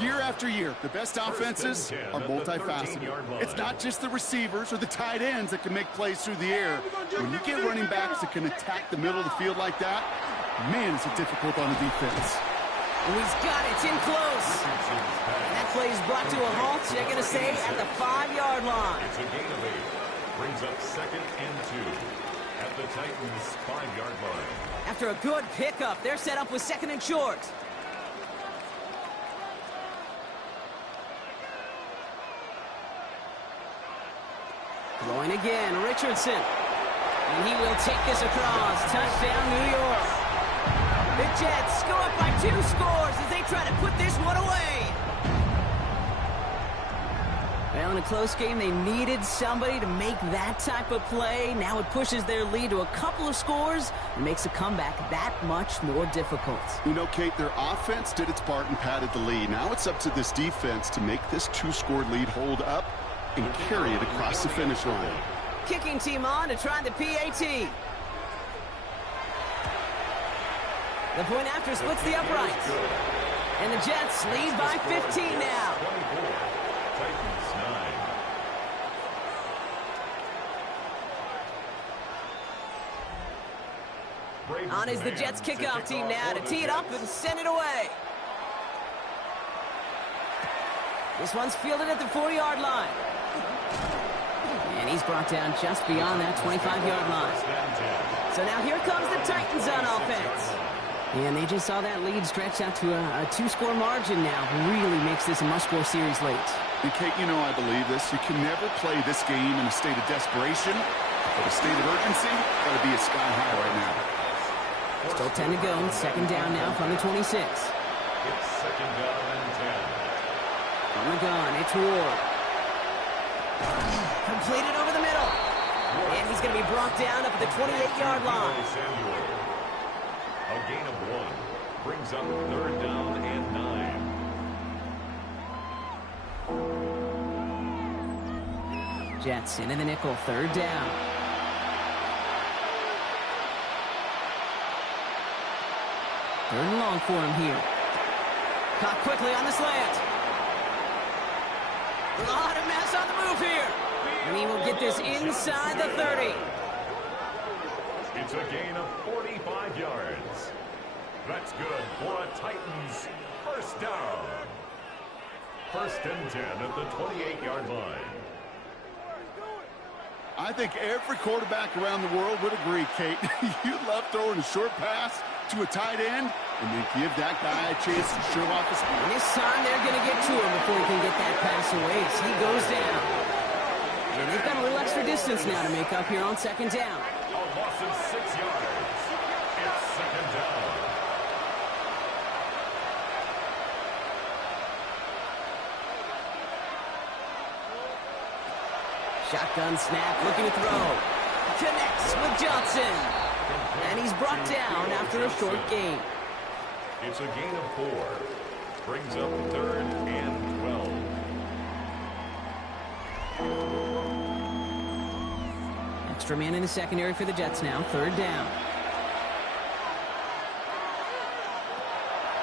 Year after year, the best offenses are multifaceted. It's not just the receivers or the tight ends that can make plays through the air. When you get running backs that can attack the middle of the field like that, man, is it difficult on the defense. And he's got it. It's in close. And that play is brought to a halt, they're going to say, at the 5-yard line. It's a gain of 8. Brings up 2nd and 2 at the Titans' 5-yard line. After a good pickup, they're set up with 2nd and short. Going again, Richardson. And he will take this across. Touchdown, New York. The Jets go up by 2 scores as they try to put this one away. Well, in a close game, they needed somebody to make that type of play. Now it pushes their lead to a couple of scores and makes a comeback that much more difficult. You know, Kate, their offense did its part and padded the lead. Now it's up to this defense to make this 2-score lead hold up and carry it across the finish line. Kicking team on to try the PAT. The point after splits the uprights. And the Jets lead by 15 now. Titans 9. On is the Jets kickoff team now to tee it up and send it away. This one's fielded at the 4-yard line. And he's brought down just beyond that 25-yard line. So now here comes the Titans on offense. And they just saw that lead stretch out to a 2-score margin now. Really makes this a must-score series late. And Kate, you know I believe this. You can never play this game in a state of desperation, but a state of urgency got to be a sky high right now. Still 10 to go. 2nd down now from the 26. It's 2nd down and 10. From the gun, it's Ward. Completed over the middle. And he's going to be brought down up at the 28-yard line. A gain of 1 brings up 3rd down and 9. Jets into the nickel, 3rd down. Third and long for him here. Caught quickly on the slant. A lot of mess on the move here. And he will get this inside the 30. It's a gain of 45 yards. That's good for a Titans first down. 1st and 10 at the 28-yard line. I think every quarterback around the world would agree, Kate. You love throwing a short pass to a tight end and then give that guy a chance to show off his speed. And this time they're going to get to him before he can get that pass away as he goes down. And they've got a little extra distance now to make up here on 2nd down. A loss of 6 yards. It's 2nd down. Shotgun snap, looking to throw. Connects with Johnson. And he's brought down after a short gain. It's a gain of 4. Brings up 3rd and 12. Extra man in the secondary for the Jets now. 3rd down.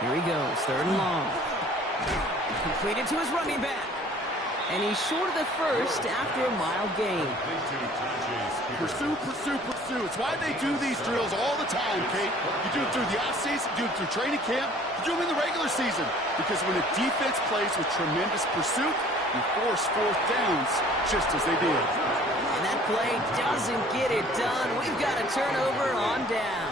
Here he goes, 3rd and long. Completed to his running back. And he's short of the first after a mild gain. Pursue, pursue, pursue. It's why they do these drills all the time, Kate. You do it through the offseason, you do it through training camp, you do them in the regular season. Because when a defense plays with tremendous pursuit, you force 4th downs just as they did. And that play doesn't get it done. We've got a turnover on down.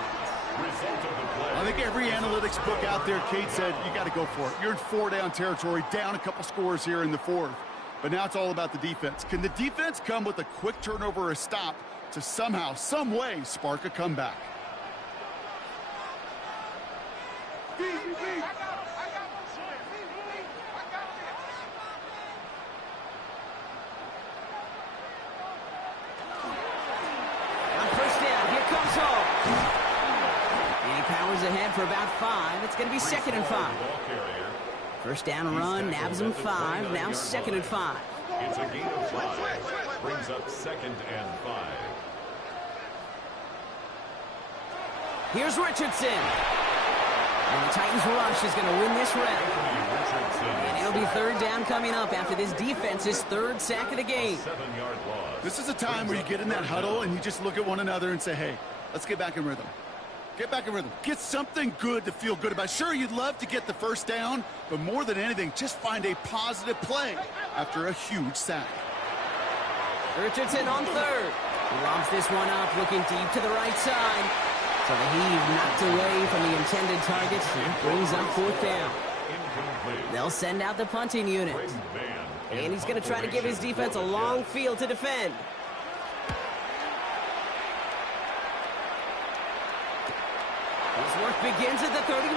I think every analytics book out there, Kate said, you got to go for it. You're in 4-down territory, down a couple scores here in the 4th. But now it's all about the defense. Can the defense come with a quick turnover or a stop to somehow, some way, spark a comeback? On 1st down, here comes home. And he powers ahead for about 5. It's going to be 2nd and 5. 1st down run, nabs him 5. Now 2nd and 5. It's a gain of 5. Brings up 2nd and 5. Here's Richardson. And the Titans rush is going to win this round. And it'll be 3rd down coming up after this defense's 3rd sack of the game. 7-yard loss. This is a time where you get in that huddle and you just look at one another and say, hey, let's get back in rhythm. Get back in rhythm. Get something good to feel good about. Sure, you'd love to get the 1st down, but more than anything, just find a positive play after a huge sack. Richardson on 3rd. He lobs this one up, looking deep to the right side. So the heave knocked away from the intended target. It brings up 4th down. They'll send out the punting unit. And he's going to try to give his defense a long field to defend. His work begins at the 31.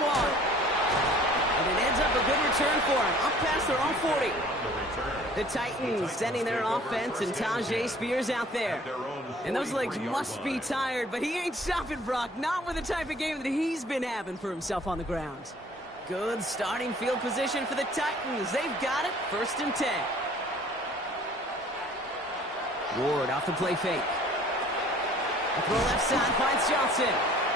And it ends up a good return for him. Up past their own 40. The Titans sending their offense and Tajay Spears out there. And those legs must be tired, but he ain't stopping, Brock. Not with the type of game that he's been having for himself on the ground. Good starting field position for the Titans. They've got it. 1st and 10. Ward off the play fake. A throw left side finds Johnson.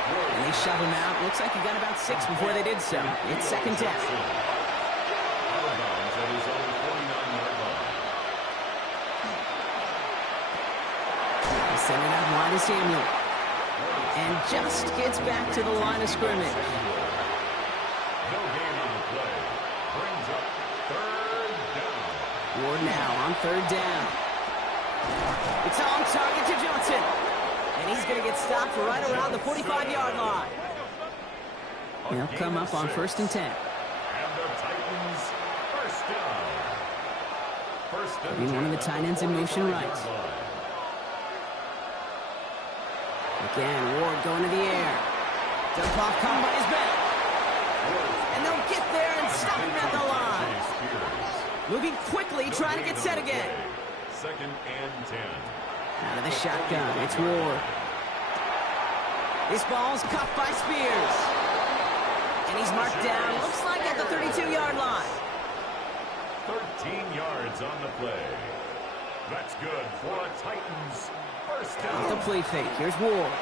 And they shove him out. Looks like he got about 6 before they did so. It's 2nd down. They send it out wide to Samuel. And just gets back to the line of scrimmage. No gain on the play. Brings up 3rd down. Ward now on 3rd down. It's on target to Johnson. And he's going to get stopped right around the 45-yard line. He'll come up on 1st and 10. And the Titans 1st down. 1st and 10. One of the tight ends in motion right. Again, Ward going to the air. Dump off caught by his back. And they'll get there and stop him at the line. Moving quickly, trying to get set again. 2nd and 10. Out of the shotgun, it's Ward. This ball's cuffed by Spears. And he's marked down, looks like at the 32-yard line. 13 yards on the play. That's good for a Titans 1st down. Off the play fake, here's Ward.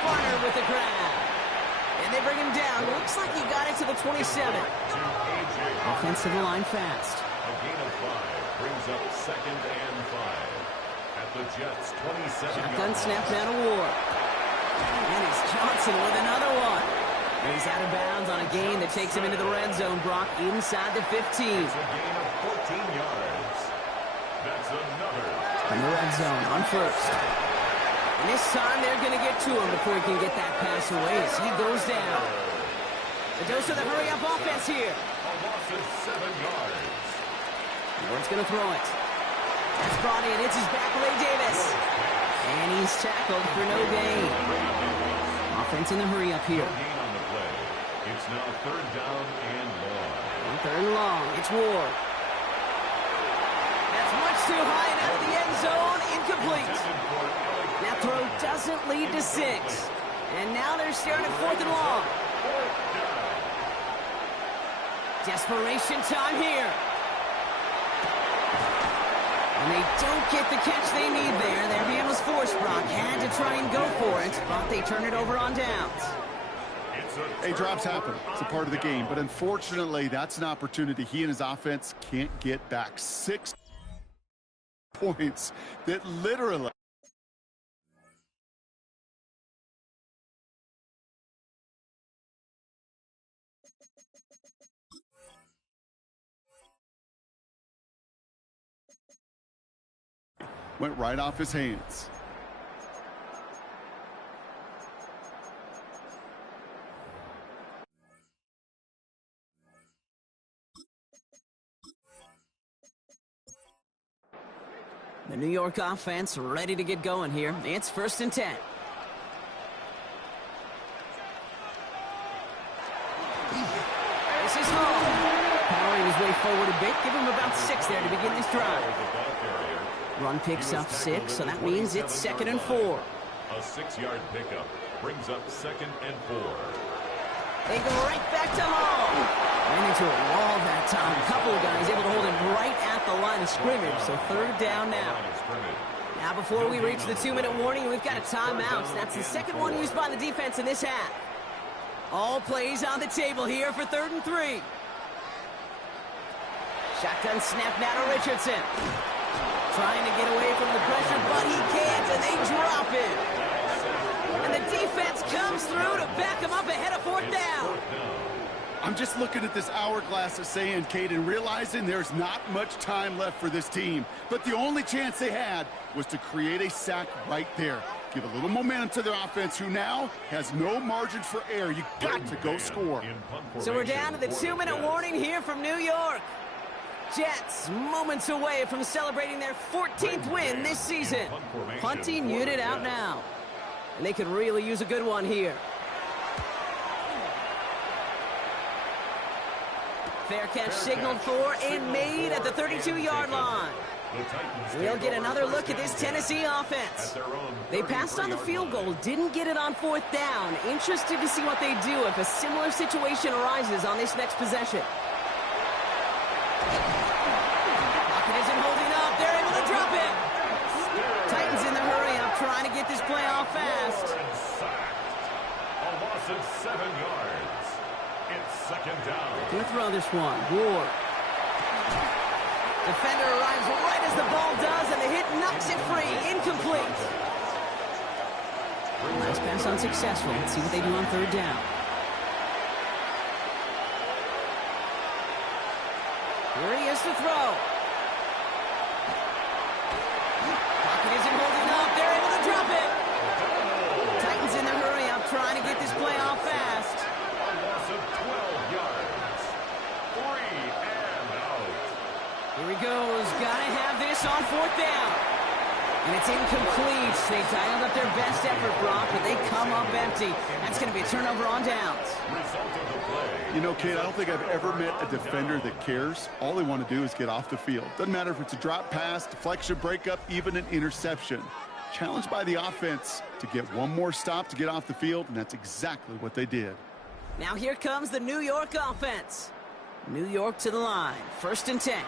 Barner with the grab. And they bring him down. Looks like he got it to the 27. Offensive line fast. A gain of 5 brings up 2nd and 5. At the Jets' 27. Shotgun snap down to Ward. And it's Johnson with another one. And he's out of bounds on a gain that takes him into the red zone, Brock, inside the 15. It's a gain of 14 yards. That's another. In the red zone on 1st. And this time they're going to get to him before he can get that pass away as he goes down. The dose of the hurry-up offense here. A loss of 7 yards. Ward's going to throw it. That's brought in. It's his back, Ray Davis. And he's tackled for no gain. Offense in the hurry-up here. No gain on the play. It's now 3rd down and long. On 3rd and long, it's Ward. That's much too high and out of the end zone. Incomplete. That throw doesn't lead to 6. And now they're staring at 4th and long. Desperation time here. And they don't get the catch they need there. Their hand was forced, Brock. Had to try and go for it, but they turn it over on downs. It's Hey, drops happen. It's a part of the game. But unfortunately, that's an opportunity he and his offense can't get back. 6 points that literally... went right off his hands. The New York offense ready to get going here. It's 1st and 10. This is Hall. Powering his way forward a bit. Give him about 6 there to begin this drive. Run picks up 6, so that means it's 2nd and 4. A 6-yard pickup brings up 2nd and 4. They go right back to Hall. Ran into a wall that time. A couple of guys able to hold him right at the line of scrimmage, so 3rd down now. Now before we reach the 2-minute warning, we've got a timeout. That's the 2nd one used by the defense in this half. All plays on the table here for 3rd and 3. Shotgun snap now to Richardson. Trying to get away from the pressure, but he can't, and they drop it. And the defense comes through to back him up ahead of 4th down. I'm just looking at this hourglass of sand, Kate, and realizing there's not much time left for this team. But the only chance they had was to create a sack right there. Give a little momentum to their offense, who now has no margin for error. You got to go score. So we're down to the 2-minute warning here from New York. Jets moments away from celebrating their 14th win this season. Punting unit out now. And they could really use a good one here. Fair catch signaled for and made at the 32-yard line. We'll get another look at this Tennessee offense. They passed on the field goal, didn't get it on 4th down. Interested to see what they do if a similar situation arises on this next possession. Pocket isn't holding up. They're able to drop it. Titans in the hurry up, trying to get this play off fast. A loss of 7 yards. It's 2nd down. Gonna throw this one. Ward. Defender arrives right as the ball does, and the hit knocks it free. Incomplete. Last pass unsuccessful. Let's see what they do on 3rd down. Here he is to throw. Pocket isn't holding up. They're able to drop it. Titans in the hurry up, trying to get this play off fast. A loss of 12 yards. 3 and out. Here he goes. Gotta have this on 4th down. And it's incomplete. They dialed up their best effort, Brock, but they come up empty. That's going to be a turnover on downs. Result of the play. You know, Kate, I don't think I've ever met a defender that cares. All they want to do is get off the field. Doesn't matter if it's a drop pass, deflection, breakup, even an interception. Challenged by the offense to get one more stop to get off the field, and that's exactly what they did. Now here comes the New York offense. New York to the line. 1st and 10.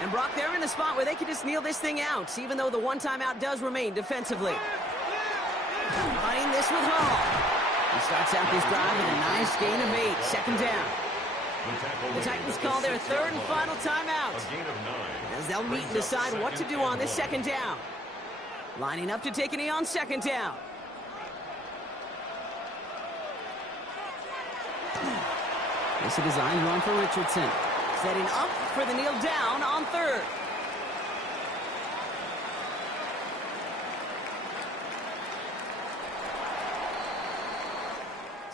And Brock, they're in a spot where they can just kneel this thing out, even though the one timeout does remain defensively. Running this with Hall. He starts out this drive with a nice gain of 8. 2nd down. The Titans call their 3rd and final timeout, as they'll meet and decide what to do on this 2nd down. Lining up to take a knee on 2nd down. It's a design run for Richardson. Setting up for the kneel down on 3rd.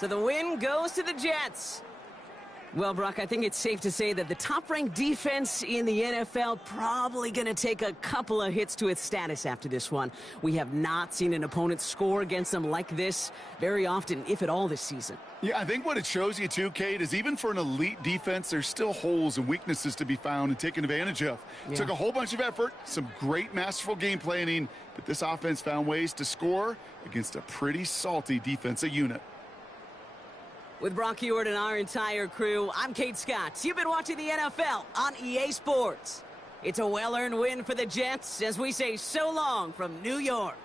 So the win goes to the Jets. Well, Brock, I think it's safe to say that the top-ranked defense in the NFL probably going to take a couple of hits to its status after this one. We have not seen an opponent score against them like this very often, if at all, this season. Yeah, I think what it shows you too, Kate, is even for an elite defense, there's still holes and weaknesses to be found and taken advantage of. Yeah. Took a whole bunch of effort, some great masterful game planning, but this offense found ways to score against a pretty salty defensive unit. With Brock Ewart and our entire crew, I'm Kate Scott. You've been watching the NFL on EA Sports. It's a well-earned win for the Jets as we say so long from New York.